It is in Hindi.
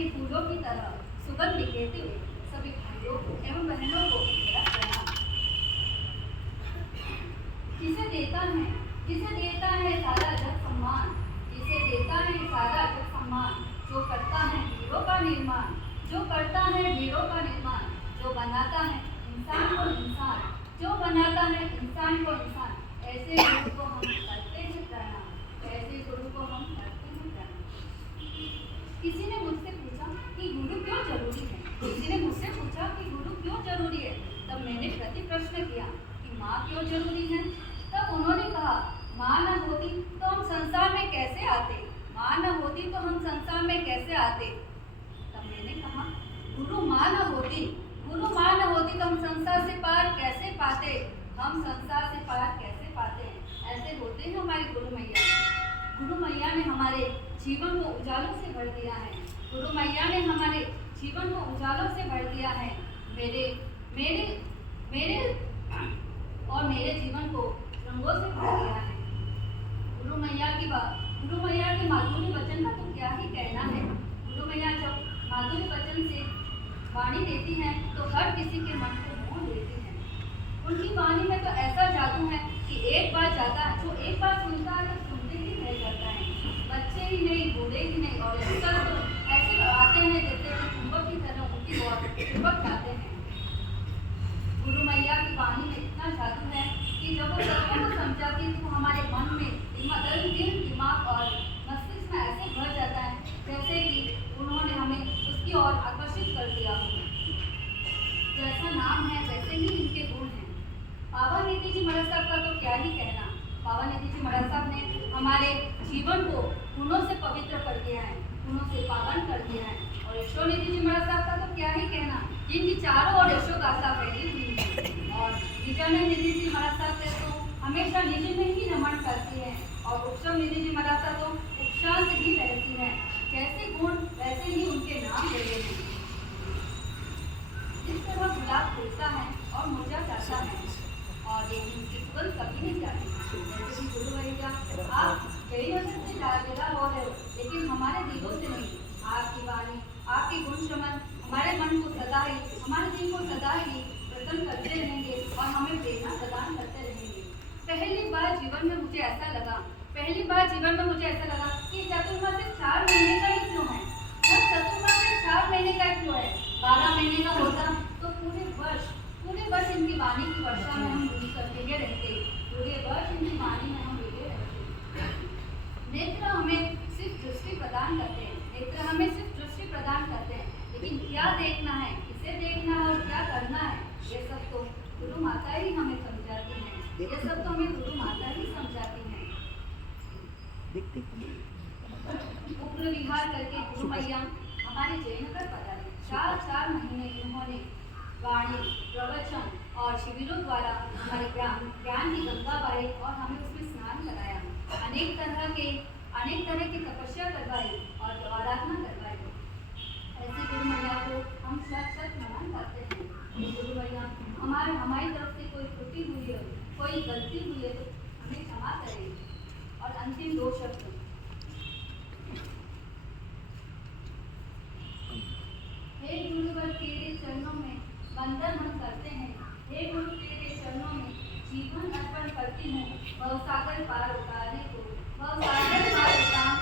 की फूलों की तरह सुगंध बिखेरते हुए सभी भाइयों एवं बहनों को मेरा प्रणाम। जिसे देता है सारा जग सम्मान, जिसे देता है सारा जग सम्मान, जो करता है वीरों का निर्माण, जो करता है वीरों का निर्माण, जो बनाता है इंसान को इंसान, जो बनाता है इंसान को इंसान, ऐसे गुरु को हम करते हैं प्रणाम, ऐसे गुरु को हम करते हैं प्रणाम। किसी ने मुझसे पूछा कि गुरु क्यों जरूरी है, किसी ने मुझसे पूछा कि गुरु क्यों जरूरी है। तब मैंने प्रति प्रश्न किया कि माँ क्यों जरूरी है। तब उन्होंने कहा, माँ न होती तो हम संसार में कैसे आते, माँ न होती तो हम संसार में कैसे आते। तब मैंने कहा, गुरु माँ न होती तो हम संसार से पार कैसे पाते, हम संसार से पार कैसे पाते हैं। ऐसे होते हैं हमारी गुरु मैया। गुरु मैया ने हमारे जीवन को उजालों से भर दिया है, गुरु मैया ने हमारे जीवन को उजालों से भर दिया है। मेरे और मेरे जीवन को रंगों से भर दिया है। गुरु मैया के माधुर्य वचन का तो क्या ही कहना है। गुरु मैया जब माधुर्य वचन से वाणी देती हैं तो हर किसी के मन को मोह लेती हैं। उनकी वाणी में तो ऐसा जादू है कि एक बार जाता है, जो एक बार सुनता है तो सुनते ही रह जाता है। बच्चे ही नहीं, बूढ़े ही नहीं, और ऐसे आते हैं जैसे कि चुंबक की तरह उनकी ओर चिपक जाते हैं। गुरु मैया की वाणी में इतना जादू है कि जब वो सत्य को समझाती है तो हमारे मन में दिल, दिमाग और मस्तिष्क में ऐसे भर जाता है जैसे कि उन्होंने हमें उसकी ओर आकर्षित कर दिया हो। जैसा नाम है वैसे ही इनके गुण हैं। पावन नीति जी महाराज साहब का तो क्या ही कहना। पावन नीति जी महाराज साहब ने हमारे जीवन को गुणों से पवित्र कर दिया है, गुणों से पावन कर दिया है। और यशो नीति जी महाराज साहब का तो क्या ही कहना, जिनकी चारों ओर यशो गाथा फैली हुई है। और विजय नीति जी महाराज साहब तो हमेशा निज में ही रमण करती है, और उपशम नीति जी महाराज साहब तो उपशांत ही रहती है। जैसे गुण वैसे ही उनके नाम रहे हैं। जिस तरह गुलाब फूलता है और मुरझा जाता है और लेकिन उसकी सुगंध कभी नहीं जाती, जैसे कि गुरु भैया आप कई नजर से लाला हो रहे हो, लेकिन हमारे दिलों से नहीं। आपकी वाणी, आपके गुण श्रवण हमारे मन को सदा ही, हमारे दिल को सदा ही प्रसन्न करते रहेंगे और हमें प्रेरणा प्रदान करते रहेंगे। पहली बार जीवन में मुझे ऐसा लगा कि चतुर्मास 4 महीने का ही क्यों है। जब चतुर्मास 4 महीने का क्यों है, 12 महीने का होता तो पूरे वर्ष इनकी वाणी की वर्षा में हम यूज करते हुए रहते, पूरे वर्ष इनकी वाणी में हम लगे रहते। नेत्र हमें सिर्फ दृष्टि प्रदान करते हैं, लेकिन क्या देखना है, किसे देखना है और क्या करना है, ये सब तो गुरु माता ही हमें समझाती हैं। उग्र विहार करके गुरु मैया हमारे जयनगर पधारे। 4 महीने इन्होंने वाणी, प्रवचन और शिविरों द्वारा हमारे ज्ञान की गंगा बहाई और हमें उसमें स्नान कराया। अनेक तरह की तपस्या करवाई और आराधना करवाई। ऐसी गुरु मैया को हम सत नमन करते हैं। गुरु मैया हमारी तरफ से कोई त्रुटि हुई है, कोई गलती हुई है तो हमें क्षमा करें। और अंतिम 2 शब्द, हे गुरुवर तेरे चरणों में वंदन हम करते हैं, हे गुरु तेरे चरणों में जीवन अर्पण करती हूँ। भवसागर पार उतारने को, भवसागर पार उतारने